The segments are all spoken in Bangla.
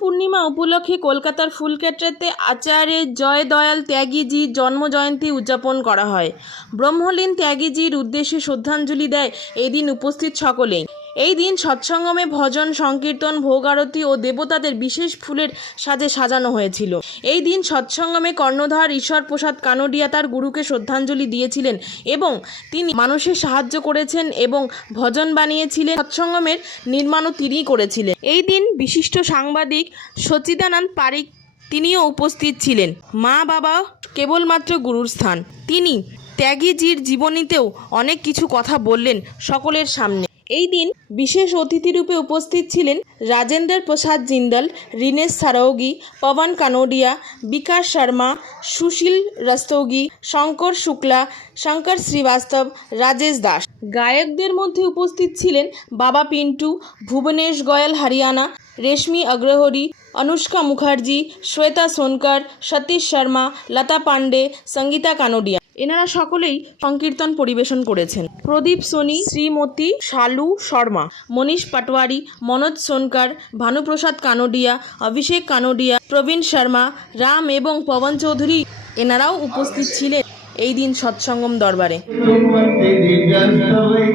পূর্ণিমা উপলক্ষে কলকাতার ফুলক্ষেত্রেতে আচার্য জয় দয়াল ত্যাগীজির জন্মজয়ন্তী উদযাপন করা হয়। ব্রহ্মলীন ত্যাগীজির উদ্দেশ্যে শ্রদ্ধাঞ্জলি দেয় এদিন উপস্থিত সকলেই। এই দিন সৎসঙ্গমে ভজন, সংকীর্তন, ভোগ আরতি ও দেবতাদের বিশেষ ফুলের সাজে সাজানো হয়েছিল। এই দিন সৎসঙ্গমে কর্ণধার, ঈশ্বর প্রসাদ কানোডিয়া তার গুরুকে শ্রদ্ধাঞ্জলি দিয়েছিলেন এবং তিনি মানুষের সাহায্য করেছেন এবং ভজন বানিয়েছিলেন। সৎসঙ্গমের নির্মাণও তিনিই করেছিলেন। এই দিন বিশিষ্ট সাংবাদিক সচিদানন্দ পারিক তিনিও উপস্থিত ছিলেন। মা বাবা কেবলমাত্র গুরুর স্থান। তিনি ত্যাগীজির জীবনীতেও অনেক কিছু কথা বললেন সকলের সামনে। এই দিন বিশেষ অতিথিরূপে উপস্থিত ছিলেন রাজেন্দ্র প্রসাদ জিন্দল, রিনেশ সারৌগি, পবন কানোডিয়া, বিকাশ শর্মা, সুশীল রস্তোগি, শঙ্কর শুক্লা, শঙ্কর শ্রীবাস্তব, রাজেশ দাস। গায়কদের মধ্যে উপস্থিত ছিলেন বাবা পিন্টু, ভুবনেশ গয়াল হরিয়ানা, রেশমি অগ্রহরি, অনুষ্কা মুখার্জি, শ্বেতা সোনকর, সতীশ শর্মা, লতা পান্ডে সঙ্গীতা কানোডিয়া। এনারা সকলেই সংকীর্তন পরিবেশন করেছেন প্রদীপ সোনি শ্রীমতী শালু শর্মা মনীষ পাটওয়ারি মনোজ সোনকার ভানুপ্রসাদ কানোডিয়া অভিষেক কানোডিয়া প্রবীণ শর্মা রাম এবং পবন চৌধুরী এনারাও উপস্থিত ছিলেন এই দিন সৎসঙ্গম দরবারে कुर्वन्ति दिव्यस्तवै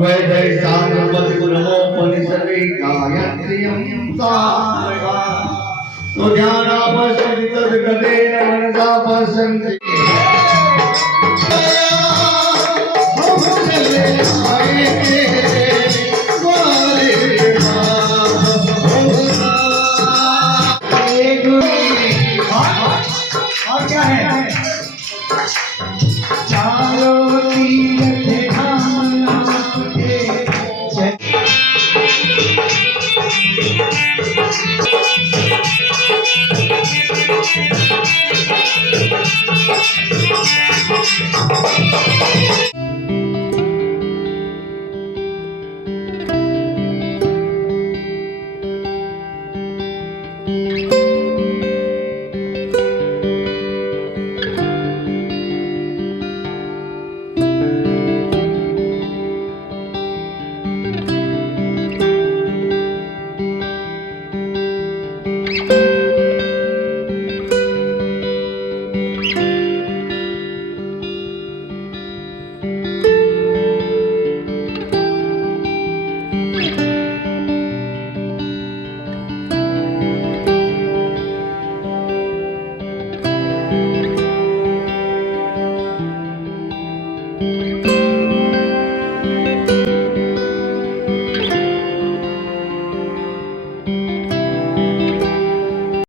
वैदैशानुपतिकुलमोपनिषदै गायत्र्यं सामगा तो ध्यानापश्यति तद्गतेन मनसा पश्यन्ति और क्या है?